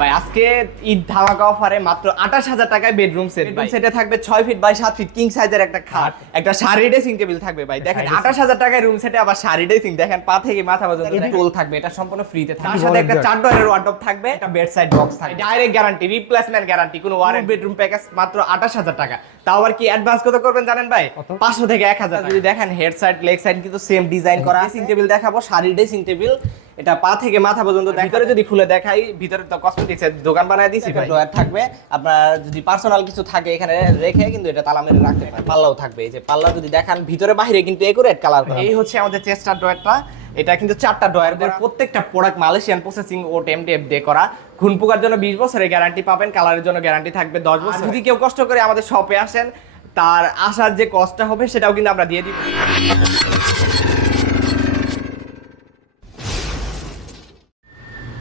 ভাই আজকে ঈদ ধামাকা অফারে মাত্র আঠাশ হাজার টাকায় বেডরুম সেট বেডরুম সেটে থাকবে ছয় ফিট বাই সাত ফিট কিং সাইজের একটা খাট। একটা শাড়ি ড্রেসিং টেবিল থাকবে ভাই। দেখেন আঠাশ হাজার টাকায় রুম সেটে আবার শাড়ি ড্রেসিং দেখেন পা থেকে মাথা পর্যন্ত টোল থাকবে এটা সম্পূর্ণ ফ্রিতে থাকবে। তার সাথে একটা? চার ডলারের ওয়ার্ডরোব থাকবে একটা বেড সাইড বক্স থাকবে ডাইরেক্ট গ্যারান্টি রিপ্লেসমেন্ট গ্যারান্টি কোনো ওয়ারেন্ট বেডরুম প্যাকেজ মাত্র আঠাশ হাজার টাকা। তাও আবার কি অ্যাডভান্স কত করবেন জানেন ভাই? পাঁচশো থেকে এক হাজার যদি দেখেন হেড সাইড লেগ সাইড কিন্তু সেম ডিজাইন করা ড্রেসিং টেবিল দেখাবো শাড়ি ড্রেসিং টেবিল এটা পা থেকে মাথা পর্যন্ত ভিতরে যদি খুলে দেখাই ভিতরে তো কসমেটিক্স এর দোকান বানায় দিয়েছি ভাই। ড্রয়ার থাকবে। আপনার যদি পার্সোনাল কিছু থাকে এখানে রেখে কিন্তু এটা তালা মেরে রাখতে পারেন। পাল্লাও থাকবে। এই যে পাল্লা যদি দেখান ভিতরে বাইরে কিন্তু একুরেট কালার করা। এই হচ্ছে আমাদের চেস্টার ড্রয়ারটা এটা কিন্তু চারটা ড্রয়ার প্রত্যেকটা প্রোডাক্ট মালয়েশিয়ান প্রসেসিং ও টেমটেপ দিয়ে করা। ঘুন পোকার জন্য বিশ বছরের গ্যারান্টি পাবেন কালারের জন্য গ্যারান্টি থাকবে দশ বছর যদি কেউ কষ্ট করে আমাদের শপে আসেন তার আসার যে কষ্টটা হবে সেটাও কিন্তু আমরা দিয়ে দিব।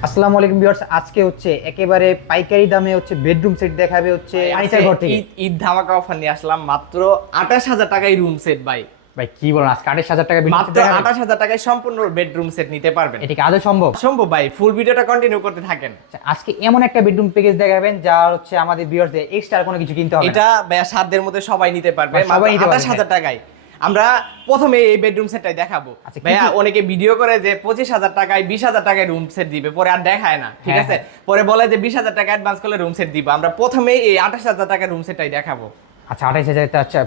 আসসালামু আলাইকুম ভিউয়ার্স আজকে হচ্ছে একেবারে পাইকারি দামে হচ্ছে বেডরুম সেট দেখাবে হচ্ছে ফার্নিচার ঘর থেকে। ঈদ- ঈদ ধামাকা অফার নিয়ে আসলাম মাত্র আঠাশ হাজার টাকায় রুম সেট ভাই। ভাই কি বলেন আজকে আঠাশ হাজার টাকা মাত্র আঠাশ হাজার টাকায় সম্পূর্ণ বেডরুম সেট নিতে পারবেন। এটা কি আদৌ সম্ভব? সম্ভব ভাই ফুল ভিডিওটা কন্টিনিউ করতে থাকেন। আচ্ছা, আজকে এমন একটা বেডরুম প্যাকেজ দেখাবেন যা হচ্ছে আমাদের ভিউয়ার্সদের এক্সট্রা কোনো কিছু কিনতে হবে এটা সাধ্যের মধ্যে সবাই নিতে পারবে সবাই আঠাশ হাজার টাকায়। আমরা প্রথমে এই বেডরুম সেটটাই দেখাবো। আচ্ছা, ভাইয়া অনেকে ভিডিও করে যে পঁচিশ হাজার টাকায় বিশ হাজার টাকায় রুম সেট দিবে পরে আর দেখায় না ঠিক হ্যাঁ, আছে? পরে বলে যে বিশ হাজার টাকা অ্যাডভান্স করলে রুম সেট দিব। আমরা প্রথমে এই আঠাশ হাজার টাকার রুম সেটটাই দেখাবো। আচ্ছা আঠাশ হাজার আচ্ছা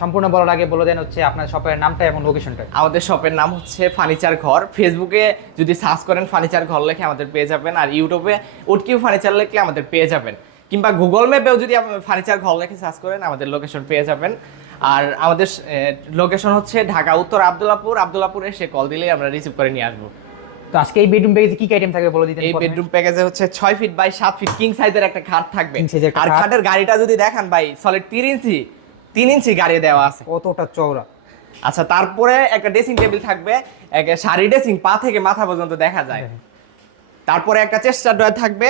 সম্পূর্ণ বলার আগে বলে দেন হচ্ছে আপনার শপের নামটা এবং লোকেশনটা আমাদের শপের নাম হচ্ছে ফার্নিচার ঘর। ফেসবুকে যদি সার্চ করেন ফার্নিচার ঘর লেখে আমাদের পেয়ে যাবেন, আর ইউটিউবে উটকিউ ফার্নিচার লিখলে আমাদের পেয়ে যাবেন। কিংবা গুগল ম্যাপেও যদি ফার্নিচার ঘর লেখে সার্চ করেন, আমাদের লোকেশন পেয়ে যাবেন। আর আমাদের লোকেশন হচ্ছে ঢাকা উত্তর আবদুল্লাপুর। আবদুল্লাপুরে সে কল দিলেই আমরা রিসিভ করে নিয়ে আসব। তো আজকে এই বেডরুম প্যাকেজে কি কি আইটেম থাকবে বলে দিতেন এই বেডরুম প্যাকেজে হচ্ছে 6 ফিট বাই 7 ফিট কিং সাইজের একটা খাট থাকবে। আর খাটের গাড়িটা যদি দেখেন ভাই সলিড তিন ইঞ্চি তিন ইঞ্চি গাড়ি দেওয়া আছে। কতটা চওড়া। আচ্ছা তারপরে একটা ড্রেসিং টেবিল থাকবে একটা শাড়ি ড্রেসিং পা থেকে মাথা পর্যন্ত দেখা যায়। তারপরে একটা চেস্টার ড্রয়ার থাকবে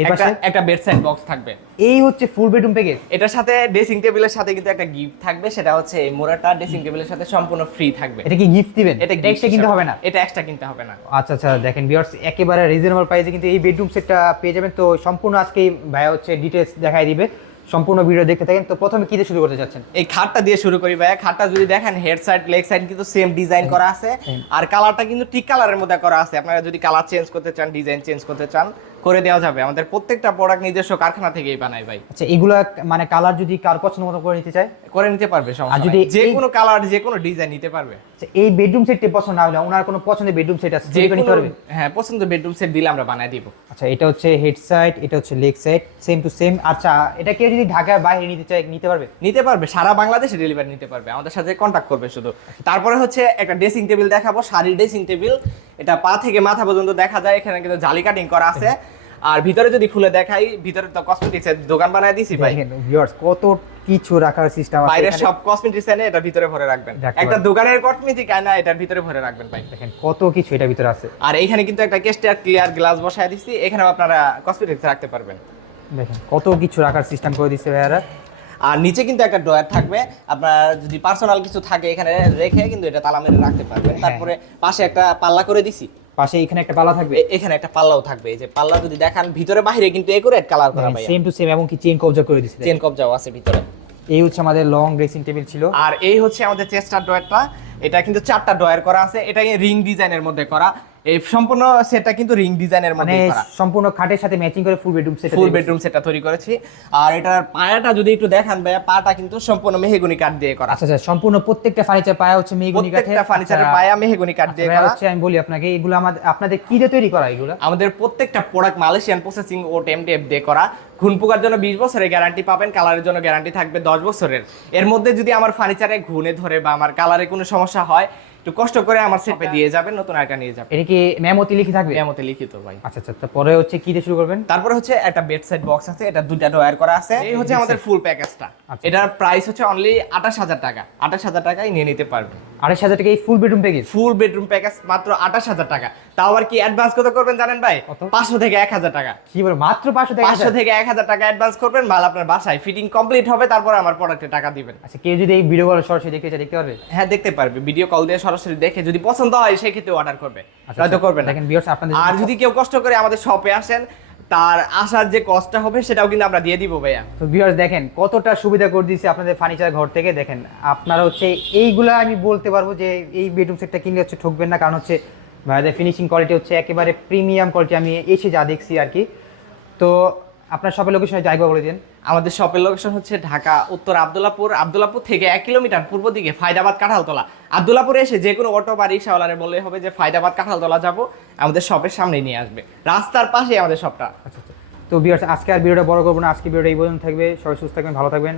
এর পাশে? একটা বেড সাইড বক্স থাকবে। এই হচ্ছে ফুল বেডরুম প্যাকেজ এটার সাথে ড্রেসিং টেবিলের সাথে কিন্তু একটা গিফট থাকবে সেটা হচ্ছে এই মোড়াটা ড্রেসিং টেবিলের সাথে সম্পূর্ণ ফ্রি থাকবে। এটা কি গিফট দিবেন? এটা এক্সট্রা কিনতে হবে না? এটা এক্সট্রা কিনতে হবে না। আচ্ছা আচ্ছা দেখেন ভিউয়ার্স একেবারে রিজনেবল প্রাইসে কিন্তু এই বেডরুম সেটটা পেয়ে যাবেন। তো সম্পূর্ণ আজকে এই ভাইয়া হচ্ছে ডিটেলস দিবে। সম্পূর্ণ ভিডিও দেখতে থাকেন। তো প্রথমে কি দিয়ে শুরু করতে চাচ্ছেন? এই খাটটা দিয়ে শুরু করি ভাইয়া। খাটটা যদি দেখেন হেড সাইড লেগ সাইড কিন্তু সেম ডিজাইন করা আছে। আর কালারটা কিন্তু টিক কালারের মধ্যে করা আছে। আপনারা যদি কালার চেঞ্জ করতে চান ডিজাইন চেঞ্জ করতে চান করে দেওয়া যাবে। আমাদের প্রত্যেকটা প্রোডাক্ট নিজস্ব কারখানা থেকেই বানাই ভাই। আচ্ছা এগুলা মানে কালার যদি কার পছন্দ মতো করে নিতে চায়? করে নিতে পারবে সমস্যা যদি যে কোনো কালার যে কোনো ডিজাইন নিতে পারবে। আচ্ছা এই বেডরুম সেটটি পছন্দ না হলে ওনার কোনো পছন্দের বেডরুম সেট আছে? যেটা নিতে পারবে? হ্যাঁ পছন্দ বেডরুম সেট দিলে আমরা বানায় দিব। আচ্ছা এটা হচ্ছে হেড সাইড এটা হচ্ছে leg side same to same আচ্ছা এটা কেউ যদি ঢাকার বাইরে নিতে চায় নিতে পারবে? নিতে পারবে সারা বাংলাদেশে ডেলিভারি নিতে পারবে আমাদের সাথে কন্ট্যাক্ট করবে শুধু। তারপরে হচ্ছে একটা ড্রেসিং টেবিল দেখাবো শাড়ির ড্রেসিং টেবিল এটা পা থেকে মাথা পর্যন্ত দেখা যায় এখানে কিন্তু জালি কাটিং করা আছে। আর ভিতরে যদি খুলে দেখাই ভিতরে তো কসমেটিক্স এর দোকান বানায় দিছি ভাই। ভিউয়ার্স কত কিছু রাখার সিস্টেম আছে এখানে। সব কসমেটিক্স এনে এটা ভিতরে ভরে রাখবেন। একটা। দোকানের কসমেটিক আয়না এটার ভিতরে ভরে রাখবেন ভাই। দেখেন কত কিছু এটা ভিতরে আছে। আর এইখানে কিন্তু একটা কেস্টার ক্লিয়ার গ্লাস বসায় দিছি এখানেও আপনারা কসমেটিক্স রাখতে পারবেন। দেখেন কত কিছু রাখার সিস্টেম করে দিচ্ছে ভাইয়ারা। আর নিচে কিন্তু একটা ড্রয়ার থাকবে আপনার যদি পার্সোনাল কিছু থাকে এখানে রেখে কিন্তু এটা তালা মেরে রাখতে পারবেন। হ্যাঁ। তারপরে পাশে একটা পাল্লা করে দিছি। পাশে এখানে একটা পাল্লা থাকবে? এখানে একটা পাল্লাও থাকবে। এই যে পাল্লা যদি দেখান ভিতরে বাইরে কিন্তু একুরেট কালার করা ভাই সেম টু সেম এবং কি চেন কবজা করে দিচ্ছে চেন কবজাও আছে ভিতরে। এই হচ্ছে আমাদের লং ড্রেসিং টেবিল ছিল। আর এই হচ্ছে আমাদের চেস্টার ড্রয়ারটা। এটা কিন্তু চারটা ড্রয়ার করা আছে। এটা রিং ডিজাইনের মধ্যে করা। এই সম্পূর্ণ সেটটা কিন্তু রিং ডিজাইনের মানে মধ্যে সম্পূর্ণ খাটের সাথে ম্যাচিং করে full bedroom set full bedroom সেটটা তৈরি করেছি। আর এটার পায়াটা যদি একটু দেখান ভাইয়া পাটা কিন্তু সম্পূর্ণ মেহগনি কাঠ দিয়ে করা। আচ্ছা আচ্ছা সম্পূর্ণ প্রত্যেকটা ফার্নিচার পায়া হচ্ছে মেগুনি কাঠের। প্রত্যেকটা ফার্নিচারের আচ্ছা, পায়া মেহগনি কাঠ আচ্ছা, দিয়ে করা। হচ্ছে আমি বলি আপনাকে এগুলো আমাদের আপনাদের কি দিয়ে তৈরি করা এগুলো? আমাদের প্রত্যেকটা প্রোডাক্ট মালয়েশিয়ান প্রসেসিং ও টেমটেপ দিয়ে করা। ঘুন পোকার জন্য বিশ বছরের গ্যারান্টি পাবেন কালারের জন্য গ্যারান্টি থাকবে দশ বছরের। এর মধ্যে যদি আমার ফার্নিচারে ঘুনে ধরে বা আমার কালারে কোনো সমস্যা হয় একটু কষ্ট করে আমার সেপে দিয়ে যাবেন নতুন আরেকটা নিয়ে যাবেন এটা কি মেমোতে লিখে থাকবে? এমতে লিখিত ভাই। আচ্ছা আচ্ছা তারপরে হচ্ছে কি দিয়ে শুরু করবেন? তারপরে হচ্ছে একটা বেড সাইড বক্স আছে এটা দুইটা ড্রয়ার করা আছে। এই হচ্ছে আমাদের ফুল প্যাকেজটা আচ্ছা। এটার প্রাইস হচ্ছে অনলি আঠাশ হাজার টাকা। আঠাশ হাজার টাকায় নিয়ে নিতে পারবেন আড়াইশ হাজার টাকা এই full bedroom package full bedroom package মাত্র আঠাশ হাজার টাকা। তাও আবার কি অ্যাডভান্স কত করবেন জানেন ভাই? পাঁচশো থেকে এক হাজার টাকা। কি বলে মাত্র পাঁচশো টাকা পাঁচশো থেকে এক হাজার টাকা অ্যাডভান্স করবেন মাল আপনার বাসায় ফিটিং কমপ্লিট হবে তারপর আমার প্রোডাক্টে টাকা দিবেন। আচ্ছা কেউ যদি এই ভিডিও কল সরাসরি দেখতে চায় দেখতে পারবে? হ্যাঁ দেখতে পারবে। ভিডিও কল দিয়ে সরাসরি দেখে যদি পছন্দ হয় সেই ক্ষেত্রে অর্ডার করবে। আচ্ছা, নয়তো করবে না। দেখেন ভিউয়ার্স আপনাদের আর যদি কেউ কষ্ট করে আমাদের শপে আসেন তার আসার যে কষ্টটা হবে সেটাও কিন্তু আমরা দিয়ে দিব ভাইয়া। তো ভিউয়ার্স দেখেন কতটা সুবিধা করে দিয়েছে আপনাদের ফার্নিচার ঘর থেকে। দেখেন আপনারা হচ্ছে এইগুলা আমি বলতে পারব যে এই বেডরুম সেটটা কিনলে হচ্ছে ঠকবেন না কারণ হচ্ছে ভাইদের ফিনিশিং কোয়ালিটি হচ্ছে একেবারে প্রিমিয়াম কোয়ালিটি আমি এসে যা দেখছি আর কি। তো আপনার শপের লোকেশনে জায়গা বলে দিন আমাদের শপের লোকেশন হচ্ছে ঢাকা, উত্তর আবদুল্লাপুর আবদুল্লাপুর থেকে এক কিলোমিটার পূর্ব দিকে ফায়দাবাদ কাঁঠালতলা। আবদুল্লাপুরে এসে যে কোনো অটো বা রিক্সাওয়ালারে বললে হবে যে ফায়দাবাদ কাঁঠালতলা যাব, আমাদের শপের সামনেই নিয়ে আসবে। রাস্তার পাশেই আমাদের শপটা আচ্ছা আচ্ছা। তো বিয়ার আজকে আর ভিডিওটা বড় করব না, আজকে ভিডিওটা এই পর্যন্ত থাকবে। সবাই সুস্থ থাকবেন, ভালো থাকবেন।